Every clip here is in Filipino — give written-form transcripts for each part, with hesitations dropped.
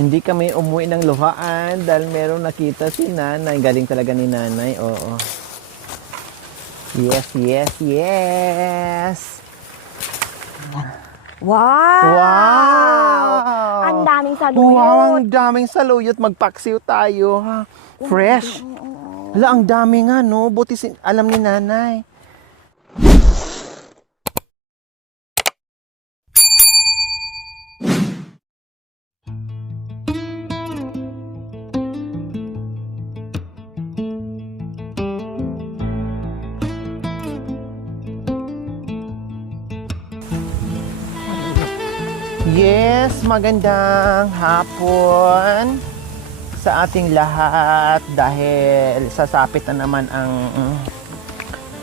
Hindi kami umuwi ng luhaan dahil meron nakita si nanay. Galing talaga ni nanay, oo. Yes, yes, yes! Wow! Wow! Ang daming saluyot. Wow, ang daming saluyot. Magpaksiw tayo, ha? Fresh. Hala, ang dami nga, no? Buti alam ni nanay. Yes, magandang hapon sa ating lahat dahil sasapit na naman ang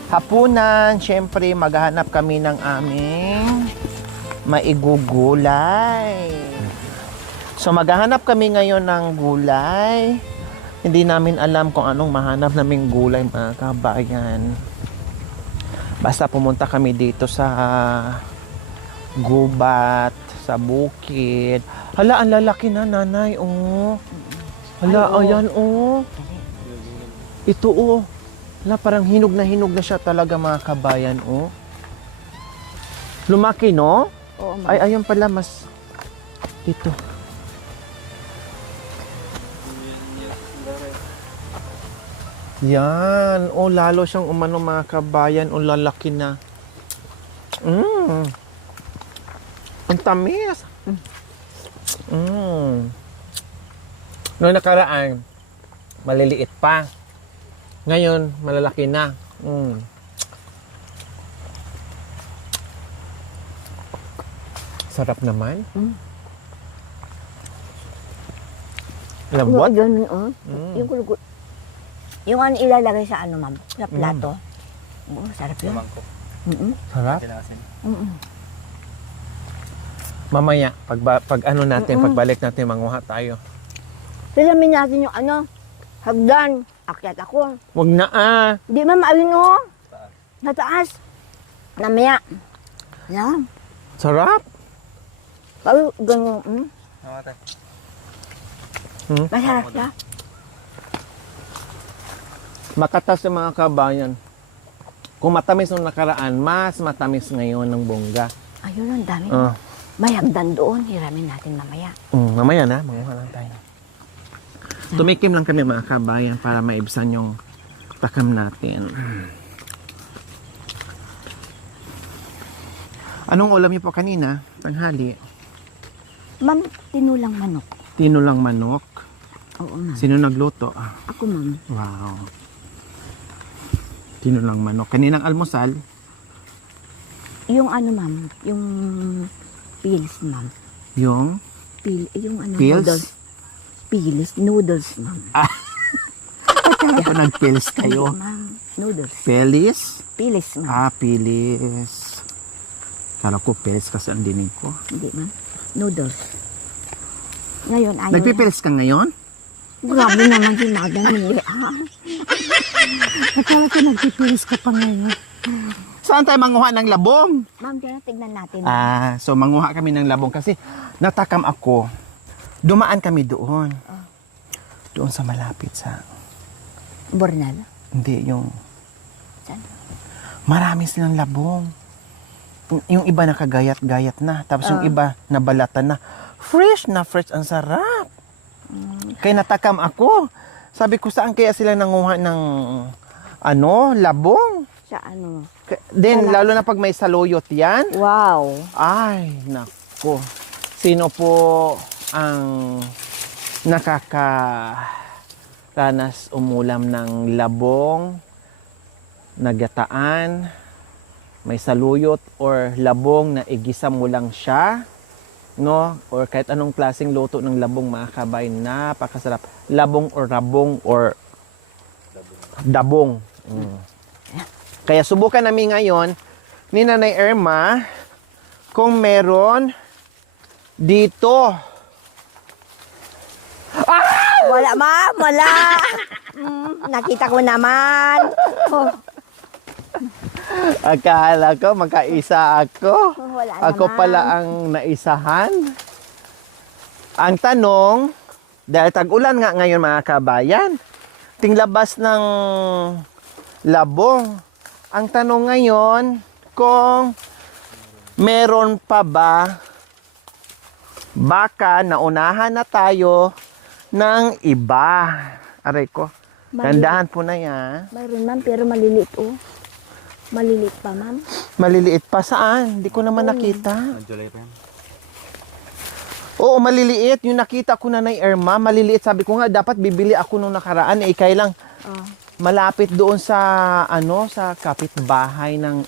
hapunan. Siyempre, maghahanap kami ng aming maigugulay. So, maghahanap kami ngayon ng gulay. Hindi namin alam kung anong mahanap naming gulay, mga kabayan. Basta pumunta kami dito sa gubat, sa bukid. Hala, ang lalaki na, nanay, oh. Hala, ayan, oh. Ito, oh. Hala, parang hinog na siya talaga, mga kabayan, oh. Lumaki, no? Oo, ma'am. Ay, ayun pala, mas dito. Yan. Oh, lalo siyang umano, mga kabayan. Oh, lalaki na. Ang tamis. Noong nakaraan, maliliit pa. Ngayon, malalaki na. Sarap naman. Lambot. Ganun, oh. Yung ano ilalagay sa ano, ma'am? Sa plato. Oo, sarap yun. Sarap. Mamaya, pag ano natin, pagbalik natin, manguha tayo. Pilamin natin yung ano, hagdan. Akyat ako. Wag na, ah. Di, ma'am, ayun, oh. Sa taas. Namaya. Yan. Sarap. Ay, ganun. Masarap siya. Makatas yung mga kabayan. Kung matamis nung nakaraan, mas matamis ngayon ng bongga. Ayun, ang dami. Ah. May hagdan doon. Hiramin natin mamaya. Mamaya na, manguha lang tayo. Tumikim lang kami, mga kabayan, para maibsan yung takam natin. Anong ulam niyo po kanina? Tanghali. Ma'am, tinulang manok. Tinulang manok. Oo, ma'am. Sino nagluto? Ako, ma'am. Wow. Tinulang manok. Kaninang almusal? Yung ano, ma'am, yung pills, ma'am. Yung? Yung ano, Pills? noodles. Pills, noodles, ma'am. Ako nag-pills kayo. Hindi, ma'am. Noodles. Pelis? Pills, ma'am. Pilis. Kala ko pills kasi ang dinig ko. Hindi, ma'am. Noodles. Ngayon, ayaw Nagpipills ka ngayon? Grabe naman si Madam. Hindi, Akala ko nagpipilis ka pa ngayon. Saan tayo manguha ng labong? Ma'am, kaya tignan natin. So manguha kami ng labong kasi natakam ako. Dumaan kami doon. Doon sa malapit sa... Bornal. Hindi, yung... Saan? Marami silang labong. Yung iba nakagayat-gayat na. Tapos yung iba nabalatan na. Fresh na fresh. Ang sarap. Kaya natakam ako. Sabi ko, saan kaya sila nanguha ng labong? Sa ano? Then, lalo na pag may saluyot yan. Wow. Ay, nako. Sino po ang nakakaranas umulam ng labong, nagataan, may saluyot, or labong na igisa mo lang siya, no? Or kahit anong klaseng luto ng labong, mga kabay, napakasarap. Labong or rabong or dabong. Kaya subukan namin ngayon ni Nanay Irma kung meron dito. Wala, ma'am. Wala. Nakita ko naman. Oh, Akala ko makaisa ako. wala Ako naman. pala ang naisahan. Ang tanong, dahil tag-ulan nga ngayon mga kabayan, tinglabas ng labong. Ang tanong ngayon, kung meron pa ba, baka naunahan na tayo ng iba. Aray ko, tandahan po na yan. Mayroon ma'am, pero maliliit oh. Maliliit pa ma'am. Maliliit pa saan? Hindi ko naman nakita. July pa yan. Oo, maliliit. Yung nakita ko na Irma, maliliit. Sabi ko nga, dapat bibili ako nung nakaraan. Eh, kailang Oh. malapit doon sa, sa kapitbahay ng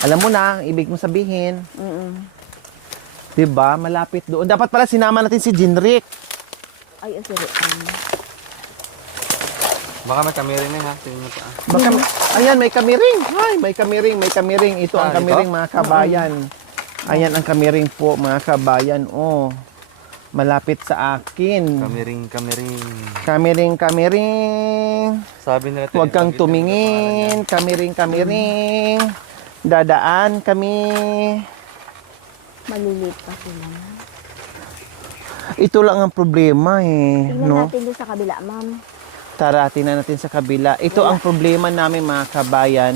Alam mo na, ibig mo sabihin. Diba? Malapit doon. Dapat pala sinama natin si Jinrick. Ay, sorry. Baka may kamera na ha. Tingnan mo pa. Baka, ayan, may kamiring. Ay, may kamiring, may kamiring. Ito ang Ah, ito? kamiring, mga kabayan. Ayan ang kamiring po, mga kabayan. Oh, malapit sa akin. Kamiring. Kamiring, kamiring. Sabi nila. Huwag kang tumingin. Kamiring, kamiring. Dadaan kami. Maliliit pa sila ma'am. Ito lang ang problema eh. Tingnan No? natin doon sa kabila ma'am. Tara, tingnan natin sa kabila. Ito ang problema namin mga kabayan.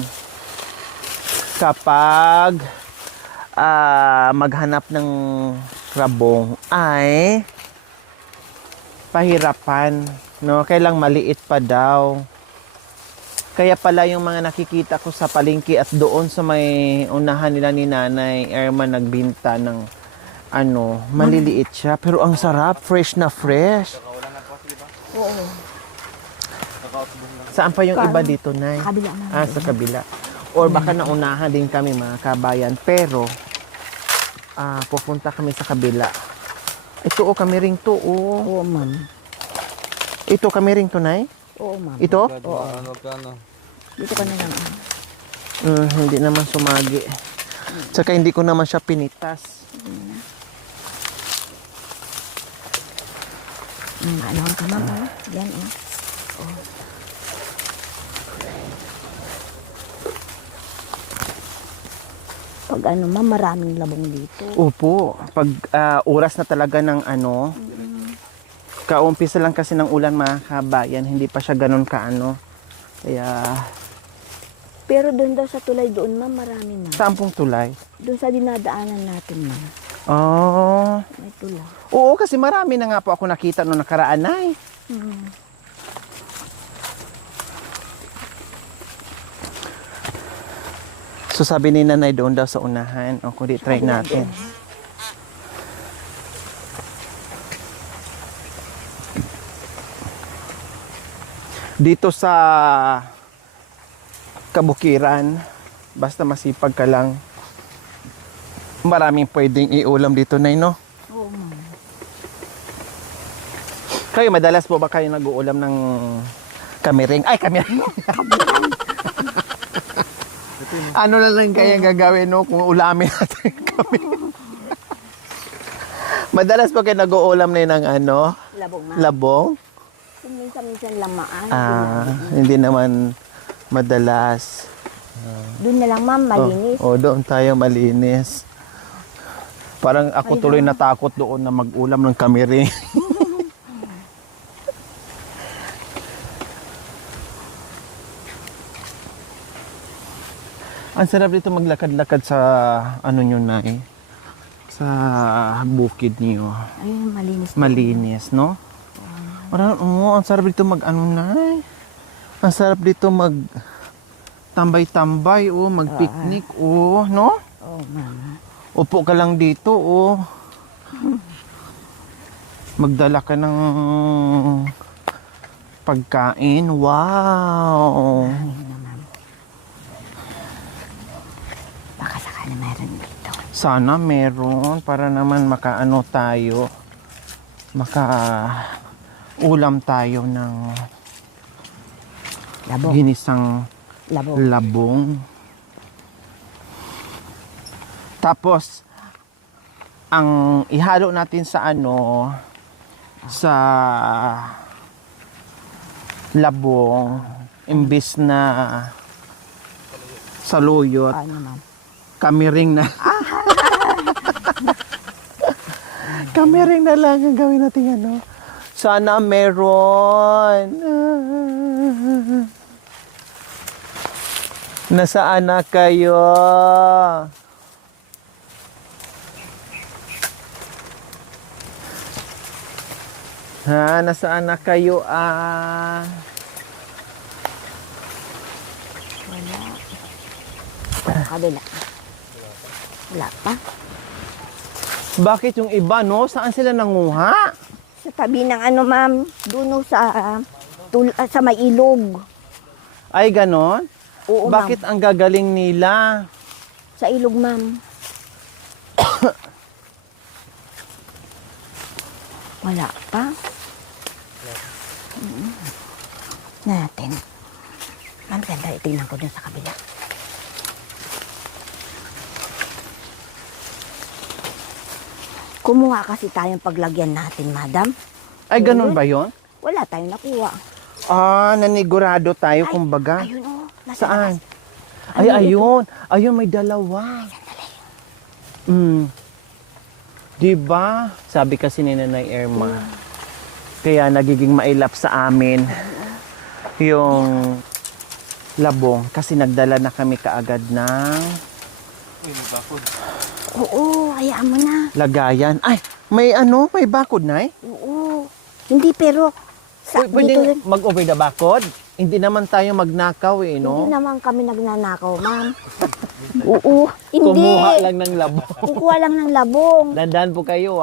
Kapag maghanap ng rabong ay pahirapan. No? Kailang maliit pa daw. Kaya pala yung mga nakikita ko sa palengke at doon sa may unahan nila ni Nanay Irma nagbinta ng maliliit siya. Pero ang sarap, fresh na fresh. Oo. Saan pa yung iba dito, Nay? Sa kabila ma'am. Sa kabila. Or baka naunahan din kami mga kabayan. Pero, pupunta kami sa kabila. Ito kami ring to, Oo ma'am. Ito kami ring to, Nay? Oo ma'am. Ito? Huwag ka ano. Dito ka na lang. Hindi naman sumagi. Tsaka hindi ko naman siya pinitas. Ano ka ma'am oh. Yan oh. Pag ma'am, maraming labong dito. Opo. Pag oras na talaga ng kaumpisa lang kasi ng ulan mga kabayan, hindi pa siya ganun Kaya, Pero doon daw sa tulay doon ma'am, marami na. saan pong tulay? Doon sa dinadaanan natin ma'am, Oh. may tulay. Oo, kasi marami na nga po ako nakita nung nakaraan, Nay. So sabi ni Nanay doon daw sa unahan. O, kundi try natin. Dito sa kabukiran, basta masipag ka lang, maraming pwedeng iulam dito, Nay, no? Oo ma'am. Kayo, madalas po ba kayo nag-uulam ng kamiring? Ay, kamiring! Ano na lang kaya gagawin, no? Kung ulamin natin kami. Madalas po kayo nag-uulam na ng Labong ma'am. labong? Kung minsan-minsan lang maan. Hindi naman madalas. Doon na lang ma'am, malinis. Doon tayo malinis. Parang ako tuloy natakot doon na mag-ulam ng kamiring. Ang sarap dito maglakad-lakad sa nyo na sa bukid niyo. Ayun, malinis. Malinis, no? Parang, ang sarap dito ang sarap dito mag tambay-tambay, mag-picnic, no? Oo ma'am. Upo ka lang dito, Magdala ka ng pagkain. Wow! Baka sakali meron dito. Sana meron para naman makaano tayo. Ulam tayo ng Labong. ginisang Labong. labong. Tapos, ang ihalo natin sa sa labong, imbis na saluyot, Ano ma'am? kamiring na. Kamiring na lang ang gawin natin ano. Sana meron. Nasaan na kayo? Ha, nasaan na kayo Kabila. Wala pa. Bakit yung iba, no? Saan sila nanguha? Sa tabi ng ano, ma'am, doon sa may ilog. Ay, ganon? Oo, Bakit ang gagaling nila? ma'am. Sa ilog, ma'am. Wala pa. Natin. Ma'am, sandali, tingnan ko dun sa kabila. Kumuha kasi tayong paglagyan natin, madam. Ay, ganon ba yon? Wala tayong nakuha. Nanigurado tayo, kumbaga. Ayun, oh. Nasa Saan? labas. Ay, Ano ayun. Ayun, may dalawa. Diba? Sabi kasi ni Nanay Irma, kaya nagiging mailap sa amin yung labong kasi nagdala na kami kaagad ng Oo, hayaan mo na. lagayan. Ay, may bakod na Oo. Hindi, pero Uy, pwede mag-over the bakod? Hindi naman tayo magnakaw no? Hindi naman kami nagnanakaw, ma'am. Oo. Hindi. Kumuha lang ng labong. Kukuha lang ng labong. Dandan po kayo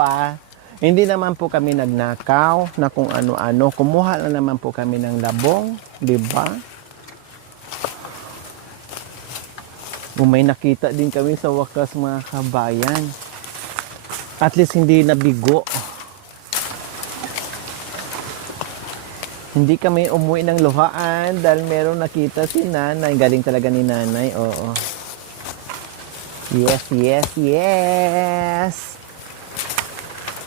Hindi naman po kami nagnakaw na kung ano-ano. Kumuha lang naman po kami ng labong. Di ba? May nakita din kami sa wakas mga kabayan. At least hindi nabigo. Hindi kami umuwi ng luhaan dahil meron nakita si nanay. Galing talaga ni nanay, oo. Yes, yes, yes.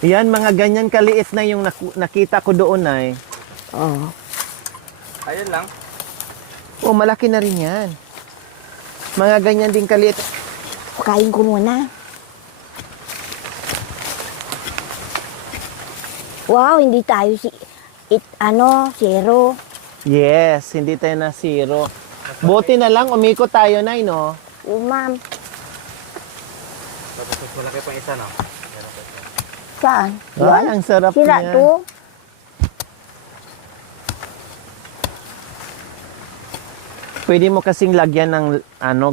Yan, mga ganyan kaliit na yung nakita ko doon ay. Oo. Ayun lang. Oh, malaki na rin yan. Mga ganyan din kaliit. Kain ko muna. Wow, hindi tayo zero. Yes, hindi tayo na zero. Buti na lang, umikot tayo na, no? Oo, ma'am. Tapos mas malaki pang isa, no? Saan? Ay, ang sarap Sira niya. to. Pwede mo kasing lagyan ng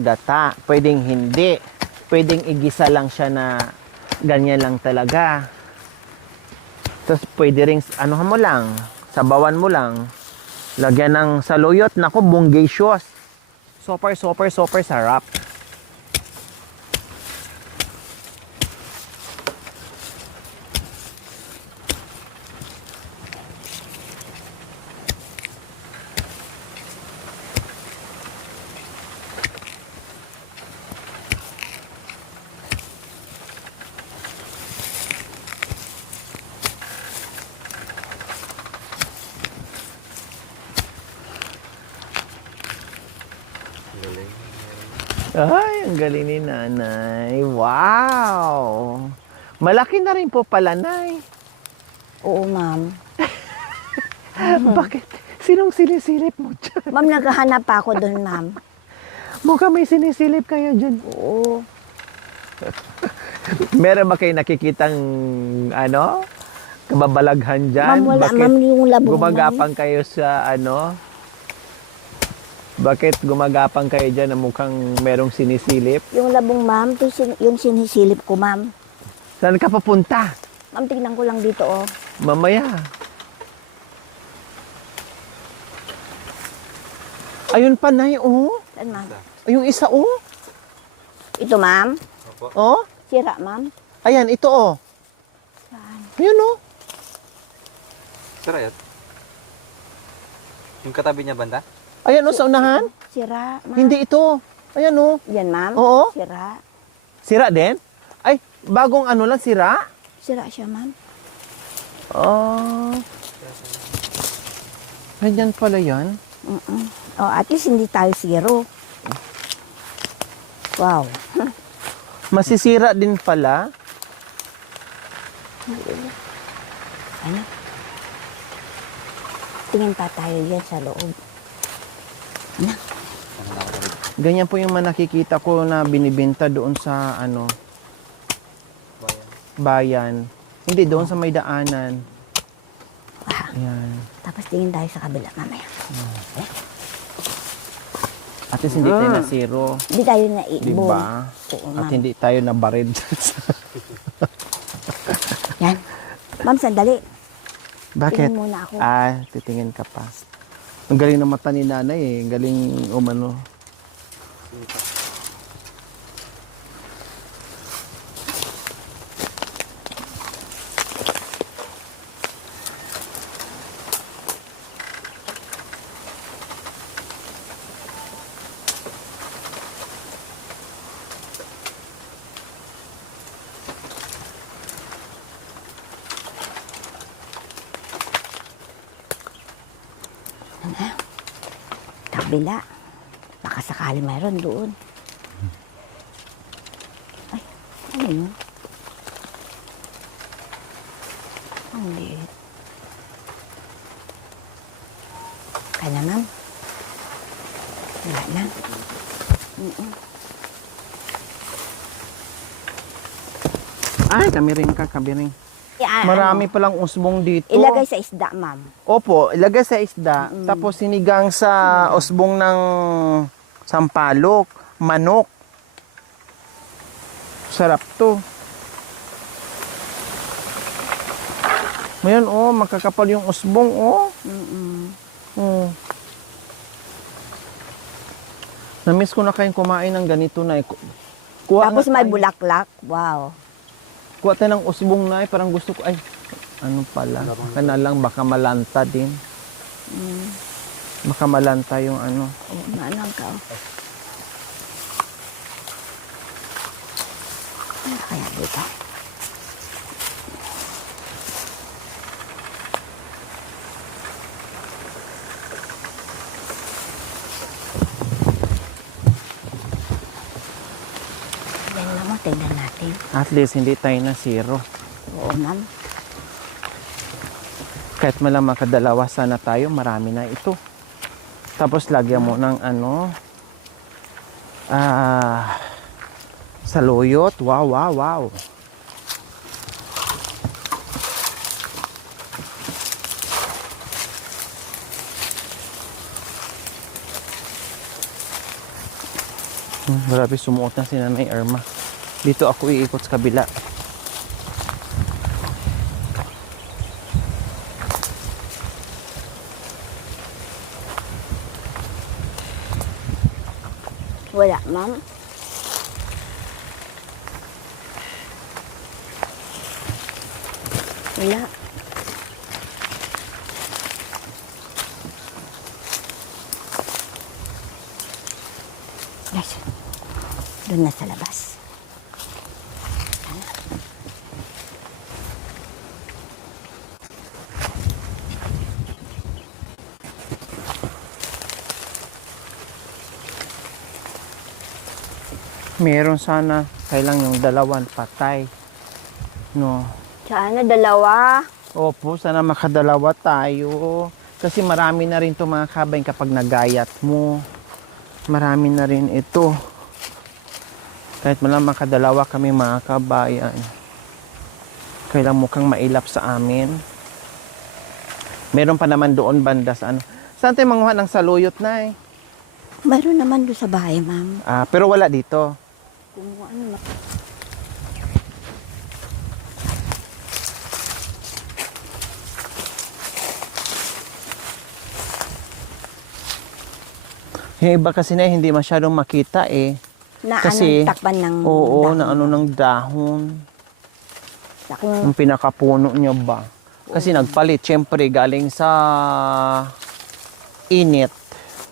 gata. Pwedeng hindi. Pwedeng igisa lang siya na ganyan lang talaga. Tapos pwede rin, mo lang, sabawan mo lang. Lagyan ng saluyot. Naku, bonggacious. Super, super, super sarap. Ay, ang galing ni nanay. Wow! Malaki na rin po pala, nay. Oo, ma'am. Bakit? Sinong sinisilip mo dyan? Ma'am, naghahanap pa ako doon, ma'am. Mukha may sinisilip kayo dyan. Oo. Meron ba kayo nakikitang, kababalaghan dyan? Ma'am, wala, Bakit ma'am, yung labong, gumagapang kayo sa, Bakit gumagapang kayo dyan na mukhang merong sinisilip? ma'am. Yung labong, ma'am, yung sinisilip ko, ma'am. Saan ka papunta? Ma'am, tignan ko lang dito, oh. Mamaya. Ayun pa, nay, Saan, ma'am? Yung isa, Ito, ma'am. Oh. Sira, ma'am. Ayan, ito, Saan? Yun, Sarayat. Yung katabi niya banda? Ayan, sa unahan. Sira, ma'am. Hindi ito. Ayan, Yan, ma'am. Oo. Sira. Sira din? Ay, bagong lang, sira? Sira siya, ma'am. Oh. Ganyan pala yan. Oh, at least hindi tayo zero. Wow. Masisira din pala. Ano? Tingin pa tayo yan sa loob. Ganyan po yung mga nakikita ko na binibenta doon sa ano, bayan. Hindi, doon sa may daanan. Ayan. Tapos tingin tayo sa kabila mamaya. At least hindi tayo na zero. Hindi tayo na iibon. Diba? Oo, At ma'am. hindi tayo na barid. Yan. Ma'am, sandali. Bakit? Tingin muna ako. Titingin ka pa. Ang galing ng mata ni nanay eh. Ang galing umano. Kabila. Baka sakali mayroon doon. Ay, ano yun? Ang liit. Kaya na, ma'am. Wala na. Ay, kamiring ka, kamiring. Yan, Marami palang usbong dito. ilagay sa isda, ma'am. Opo, ilagay sa isda. Tapos sinigang sa usbong ng sampalok, manok. Sarap to. Ngayon, magkakapal yung usbong, Oh. Namiss ko na kayong kumain ng ganito na. Tapos may bulaklak. Wow. Kuha tayo ng usbong na parang gusto ko, ay, ano pala, kana lang, baka malanta din. Baka malanta yung ano. Oh, maalang ka. Ano kaya dito? Yan lang mo, tingnan natin. At least, hindi tayo na zero. Oo, ma'am. Kahit malang makadalawa sana tayo, marami na ito. Tapos, lagyan mo ng ano, saluyot. Wow, wow, wow. Grabe, sumuot na si Nanay Irma. Dito ako iikot sa kabila. Wala, ma'am. Wala. Yes. Doon na sa labas. Meron sana, kailang yung dalawan patay. No. Sana dalawa. Opo, sana makadalawa tayo. Kasi marami na rin to mga kabayan kapag nagayat mo. Marami na rin ito. Kahit malang makadalawa kami mga kabayan. Kailang mukhang mailap sa amin. Meron pa naman doon banda sa ano. Saan tayo manguha ng saluyot na eh? Mayroon naman doon sa bahay, ma'am. Pero wala dito. Kung ano na. Yung iba kasi na hindi masyadong makita eh. Na Kasi, anong takpan ng Oo, dahon. na ano ng dahon. Laking- Yung pinakapuno niya ba? Kasi nagpalit, syempre, galing sa init.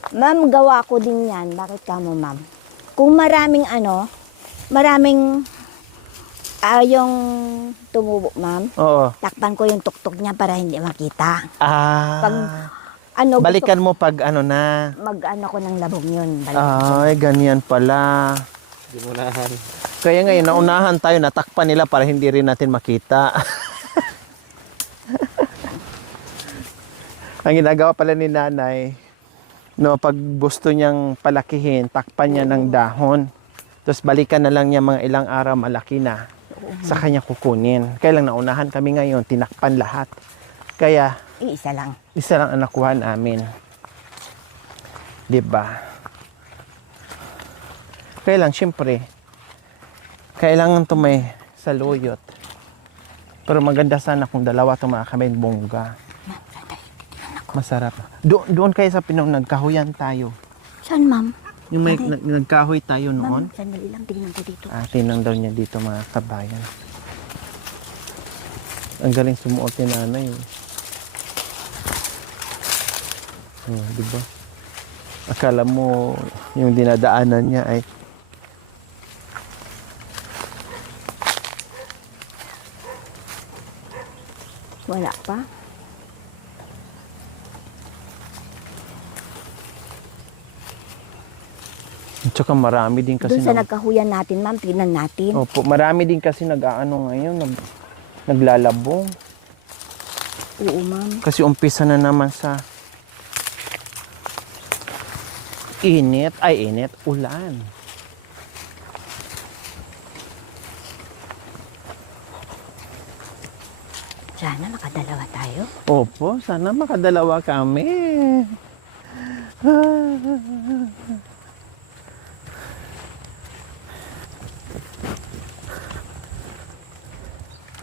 Ma'am, gawa ko din yan. Bakit ka mo, ma'am? Kung maraming maraming yung tumubo, ma'am, Oo. takpan ko yung tuktok niya para hindi makita. Pag, Balikan mo pag ano na. mag-ano ko ng labong yun. Balikan ko. Ay, ganyan pala. Di mo nahan. Kaya ngayon, naunahan tayo, natakpan nila para hindi rin natin makita. Ang ginagawa pala ni nanay, no, pag gusto niyang palakihin, takpan niya ng dahon. Tapos balikan na lang niya mga ilang araw, malaki na. Sa kanya kukunin. Kaya lang naunahan kami ngayon, tinakpan lahat. Kaya, Iisa lang. isa lang ang nakuha namin. Diba? Kaya lang, syempre, kailangan to may saluyot. Pero maganda sana kung dalawa to mga kamay bongga. Masarap. Doon kayo sa nagkahuyan tayo. Saan, ma'am? Yung may nagkahoy tayo noon. Ma'am, sandali lang. Tingnan ko dito. Tinang daw niya dito mga kabayan. Ang galing sumuot ni nanay. Oh, diba? Akala mo yung dinadaanan niya ay Wala pa. at saka marami din kasi Doon sa nagkahuyan natin, ma'am, tingnan natin. Opo, marami din kasi nag-aano ngayon, naglalabong. Oo, ma'am. Kasi umpisa na naman sa ulan. Sana makadalawa tayo. Opo, sana makadalawa kami.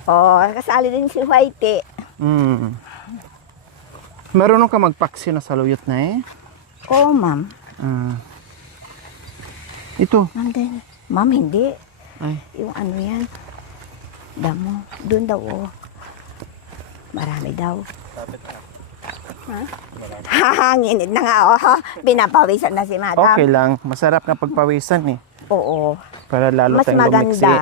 Oh, kasali din si Whitey. Marunong ka magpaksi na saluyot na eh. Oo, ma'am. Ito. Ma'am, din. Ma'am, hindi. Ay. Yung ano yan. Damo. Doon daw, oh. Marami daw. Ha? Hanginit na nga, oh. Pinapawisan na si madam. Okay lang. Masarap na pagpawisan eh. Oo. Para lalo Mas tayong lumiksi. maganda.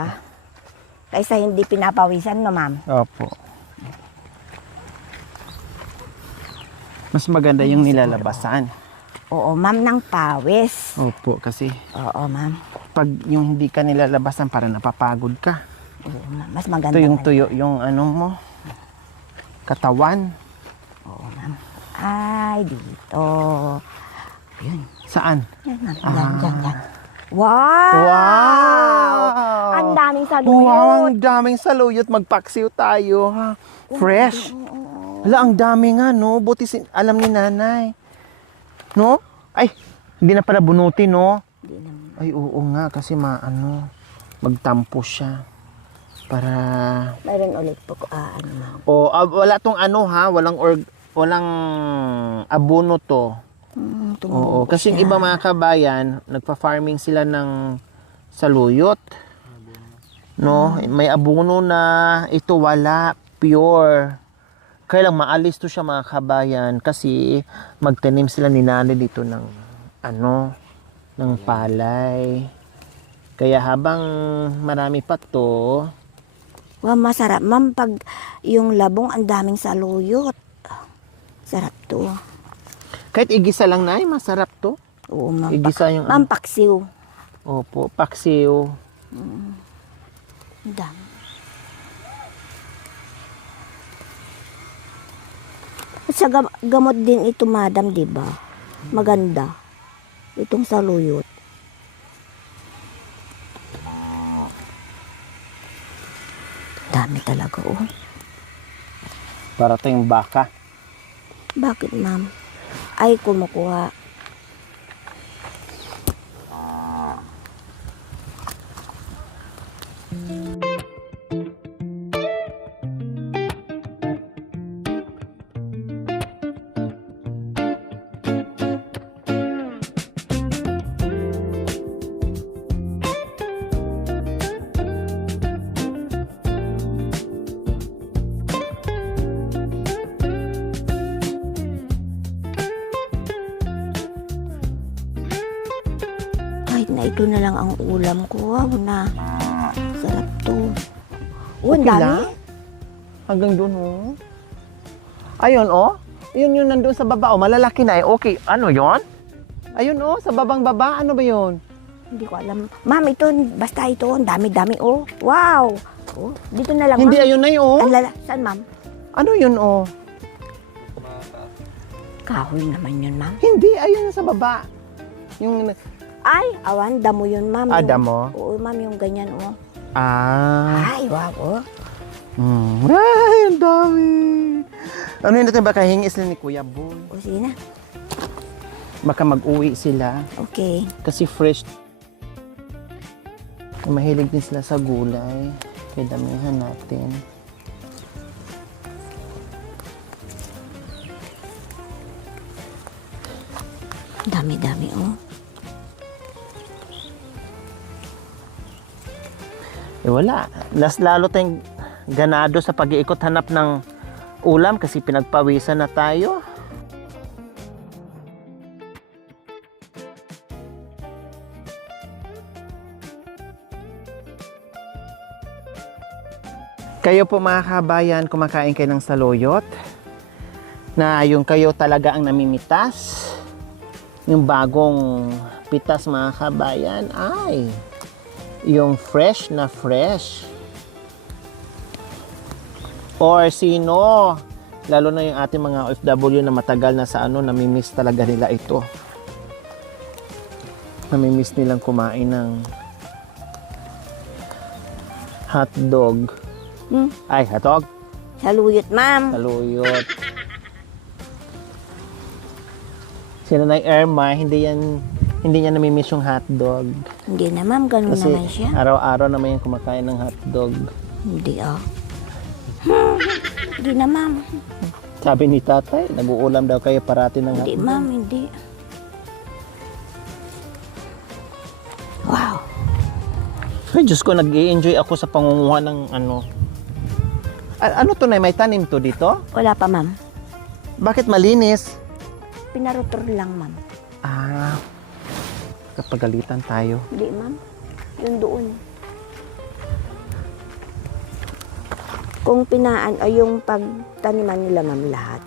Kaysa hindi pinapawisan, no, ma'am? Opo. Mas maganda yung nilalabasan. Oo, ma'am, ng pawis. Opo, kasi Oo, ma'am. pag yung hindi ka nilalabasan, para napapagod ka. Oo, ma'am. Mas maganda. Ito yung nga. tuyo, yung ano mo, katawan. Oo, ma'am. Ay, dito. Yun. Saan? Yan, ma'am. Yan. Wow! Wow! Ang daming saluyot. Wow, ang daming saluyot. Magpaksiw tayo, ha? Fresh. Hala, ang dami nga, no? Buti alam ni nanay. No? Ay, hindi na pala bunutin, no? Hindi naman. Ay, oo nga, kasi magtampo siya. Para... Mayroon ulit po, ano, ma'am. wala tong ano, ha? Walang abono to. Oo, Tumubo kasi yung siya. iba mga kabayan, nagpa-farming sila ng saluyot. No? May abono na, ito wala, pure. Kaya lang maalis to siya mga kabayan kasi magtanim sila ni nanay dito ng ng palay. Kaya habang marami pa to, Wow, masarap. Ma'am, pag yung labong, ang daming saluyot. Sarap to. kahit igisa lang na, masarap to. Oo, ma'am. Igisa yung Ma'am, paksiw. Opo, paksiw. Ang dami. At sa gamot din ito, madam, di ba? Maganda. Itong saluyot. Dami talaga, oh. Para tayong baka. Bakit, ma'am? Ay, kumukuha. Kahit na ito na lang ang ulam ko. Wow na. Sarap to. Oh, ang Okay dami. lang? Hanggang doon, oh. Ayun, oh. Yun yung nandun sa baba, oh. Malalaki na, eh. Okay. Ano yon? Ayun, oh. Sa babang baba. Ano ba yun? Hindi ko alam. Ma'am, ito, basta ito. Ang dami-dami, oh. Wow. Oh, dito na lang, Hindi, ma'am. ayun na yun, oh. Saan, ma'am? Ano yun, oh? Kahoy naman yun, ma'am. Hindi, ayun sa baba. Yung, Ay, awan, damo yun, ma'am. Yung- damo? Oo, ma'am, yung ganyan, oh. Ah. Ay, wow, oh. Ay, ang dami. Ano yun natin, baka hingi sila ni Kuya Boy. O, sige na. Baka mag-uwi sila. Okay. Kasi fresh. Mahilig din sila sa gulay. Kaya damihan natin. Dami-dami, oh. Eh wala. Lalo tayong ganado sa pag-iikot hanap ng ulam kasi pinagpawisan na tayo. Kayo po mga kabayan, kumakain kayo ng saluyot na yung kayo talaga ang namimitas. Yung bagong pitas mga kabayan ay yung fresh na fresh. Or sino, lalo na yung ating mga OFW na matagal na sa ano, namimiss talaga nila ito. Namimiss nilang kumain ng hotdog. Ay, hotdog? Saluyot, ma'am. Saluyot. Sino na yung Irma, hindi niya namimiss yung hotdog. Hindi na, ma'am. Ganun Kasi naman siya. araw-araw naman yung kumakain ng hotdog. Hindi, oh. Hindi na, ma'am. Sabi ni tatay, nag-uulam daw kayo parati ng Hindi, hotdog. ma'am. Hindi. Wow. Ay, Diyos ko, nag-i-enjoy ako sa pangunguha ng ano. Ano to na? May tanim to dito? Wala pa, ma'am. Bakit malinis? Pinarotor lang, ma'am. Ah, kapagalitan tayo. Hindi, ma'am. Yun doon. Kung pinaan ay yung pagtaniman nila, ma'am, lahat.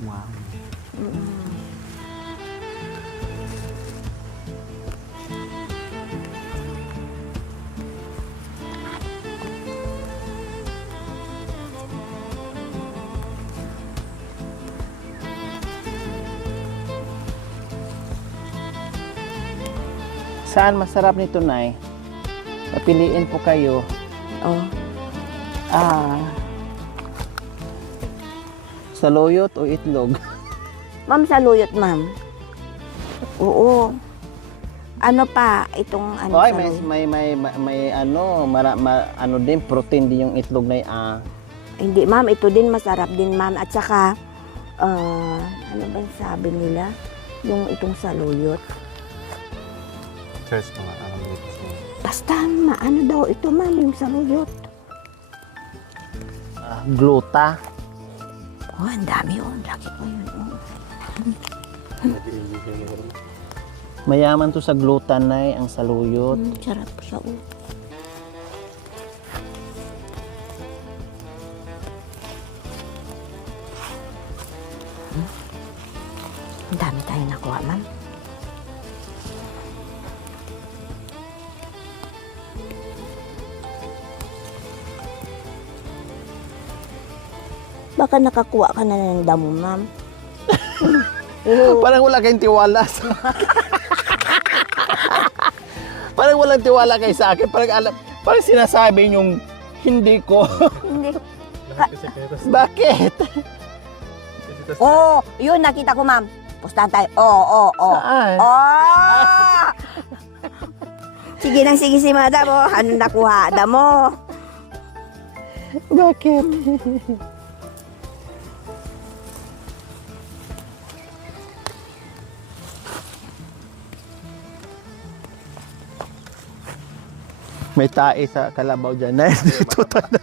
Wow. Saan masarap nito, Nay? Papiliin po kayo. Oh. Saluyot o itlog? Ma'am, saluyot, ma'am. Oo. Ano pa? Itong ano, Ay, saluyot. may ano, ano din, protein din yung itlog na Hindi, ma'am. Ito din masarap din, ma'am. At saka, ano ba sabi nila? Yung itong saluyot. Cheers ko nga. Basta, ano daw ito, ma'am, yung saluyot. gluta. Oh, ang dami, oh. Ang laki po yun, oh. Mayaman to sa glutanay ang saluyot. Sarap siya, oh. Ang dami tayong nakuha, ma'am. Baka nakakuha ka na ng damo, ma'am. Parang wala kayong tiwala sa... Parang walang tiwala kayo sa akin. Parang sinasabi yung hindi ko. Hindi. Bakit? Oh, yun, nakita ko, ma'am. Pustahan tayo. Oh. Saan? Oh! Sige lang, sige si madam, oh. Ano nakuha? Damo. Bakit? May tae sa kalabaw dyan. Dito tayo.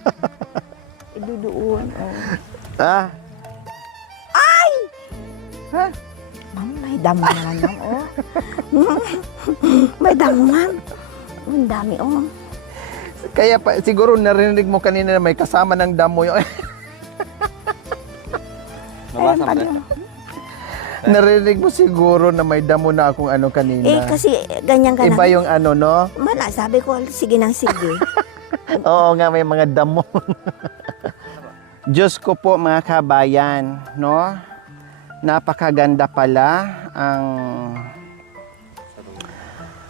Iduduon, oh. Ah, Ma'am, may damo naman, ma'am, oh. May damo, ma'am. Ang dami, oh. kaya pa, siguro narinig mo kanina na may kasama ng damo yung... Nabasa mo Ayan, dahil? Narinig mo siguro na may damo na akong ano kanina. Eh, kasi ganyan ka Iba na. yung ano, no? Mala, sabi ko, sige nang sige. Oo nga, may mga damo. Diyos ko po mga kabayan, no? Napakaganda pala ang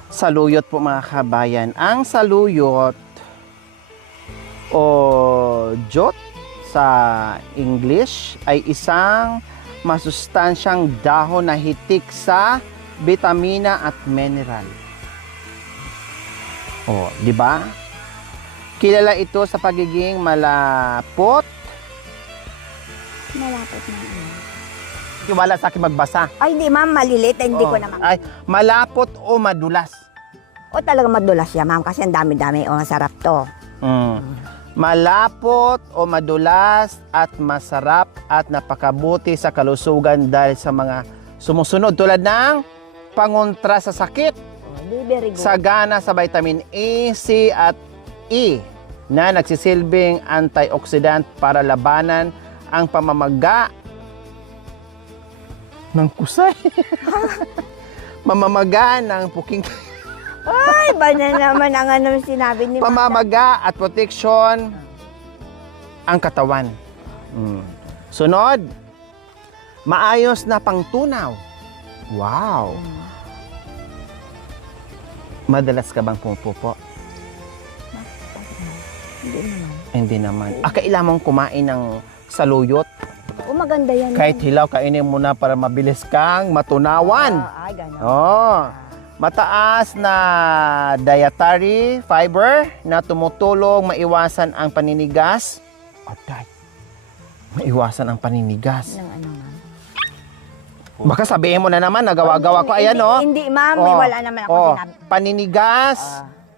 saluyot po mga kabayan. Ang saluyot o jot sa English ay isang masustansyang dahon na hitik sa bitamina at mineral. Oh, di ba? Kilala ito sa pagiging malapot. Malapot na. Wala sa akin magbasa. Ay, hindi ma'am, malilit. Hindi Oh, ko naman. Ay, malapot o madulas. O talaga madulas siya ma'am kasi ang dami-dami. O, masarap to. Malapot o madulas at masarap at napakabuti sa kalusugan dahil sa mga sumusunod tulad ng pangontra sa sakit, O, di very good. sagana sa vitamin A, C at E na nagsisilbing antioxidant para labanan ang pamamaga ng kusay. Mamamaga ng puking Ay, ba na naman ang ano sinabi ni ma'am? pamamaga at proteksyon ang katawan. Sunod, maayos na pangtunaw. Wow! Madalas ka bang pumupupo? Hindi naman. Hindi naman. Kailangan mong kumain ng saluyot. O, maganda yan. Kahit hilaw, kainin mo na para mabilis kang matunawan. Ay, gano'n. Oh, mataas na dietary fiber na tumutulong maiwasan ang paninigas. Atay. Maiwasan ang paninigas. Ng ano ma'am? Baka sabihin mo na naman, nagawa-gawa ko. Ayan, oh. Hindi ma'am, Oh. wala naman ako Oh, sinabi. paninigas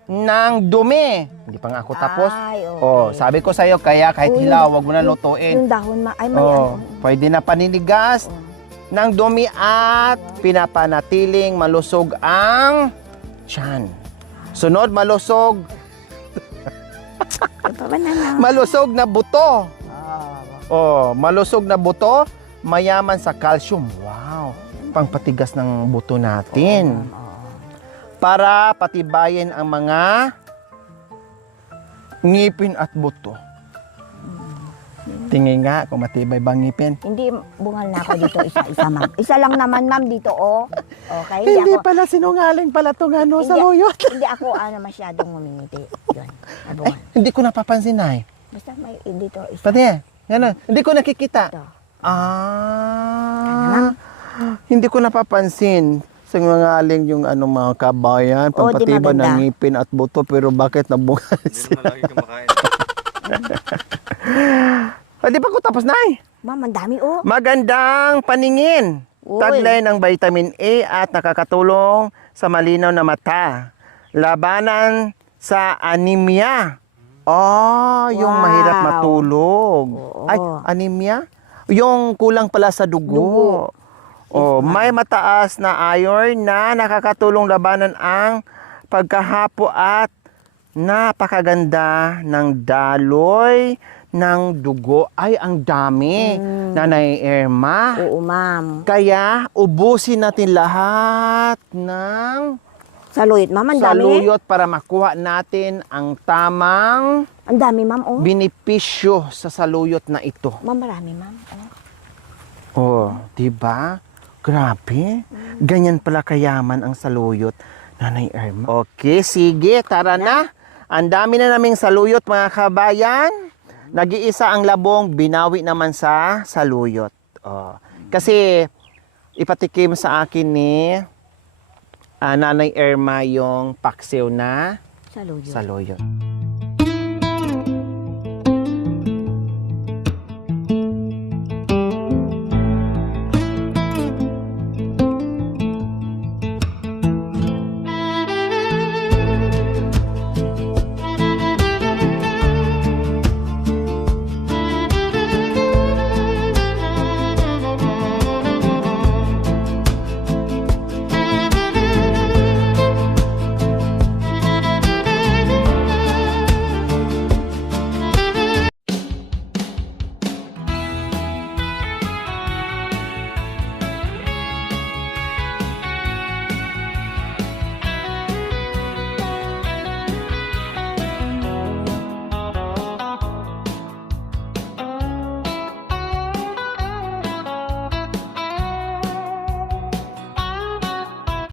ng dumi. Hindi pa nga ako tapos. Ay, okay. Oh, sabi ko sa'yo, kaya kahit Uy, hilaw, wag mo na lutuin. Yung dahon ay may Oh, ano. pwede na paninigas ng dumi at pinapanatiling malusog ang tiyan. Sunod, malusog. Ito ba na lang? Malusog na buto. Oh, malusog na buto, mayaman sa calcium. Wow. Pangpatigas ng buto natin. Para patibayin ang mga ngipin at buto. Tingin nga kung matibay bang ngipin. Hindi, bungal na ako dito isa-isa ma'am. Isa lang naman ma'am dito oh. Okay, Hindi ako, pala sinungaling pala itong ano, Hindi. saluyot. hindi ako masyadong ngumingiti. Yun, bungal. Hindi ko napapansin ay. Basta may dito isa. Pati, yan. Hindi ko nakikita. Ito. Hindi ko napapansin. Sinungaling yung ano mga kabayan, Oo, di pampatiba maganda. ng ngipin at buto, pero bakit nabungal Hindi siya? mo na lagi kumakain. Di ba ko tapos na eh? Ma'am, ang dami oh. Magandang paningin. Uy. Taglay ng vitamin A at nakakatulong sa malinaw na mata. Labanan sa anemia. Oh, yung Wow. mahirap matulog. Oo. Ay, anemia? Yung kulang pala sa dugo. Dugo. Oh, may mataas na iron na nakakatulong labanan ang pagkahapo at napakaganda ng daloy ng dugo. Ay, ang dami. Nanay Irma. Oo ma'am. Kaya, ubusin natin lahat ng Saluyot ma'am, ang dami. saluyot para makuha natin ang tamang Ang dami ma'am oh. benepisyo sa saluyot na ito. Ma'am, marami ma'am. Oh. Oh, di ba? Grabe. Ganyan pala kayaman ang saluyot, Nanay Irma. Okay, sige, tara na. Ang dami na naming saluyot, mga kabayan. Nag-iisa ang labong, binawi naman sa saluyot. Oh. Kasi, ipatikim sa akin ni Nanay Irma yung paksiw na Saluyot. saluyot.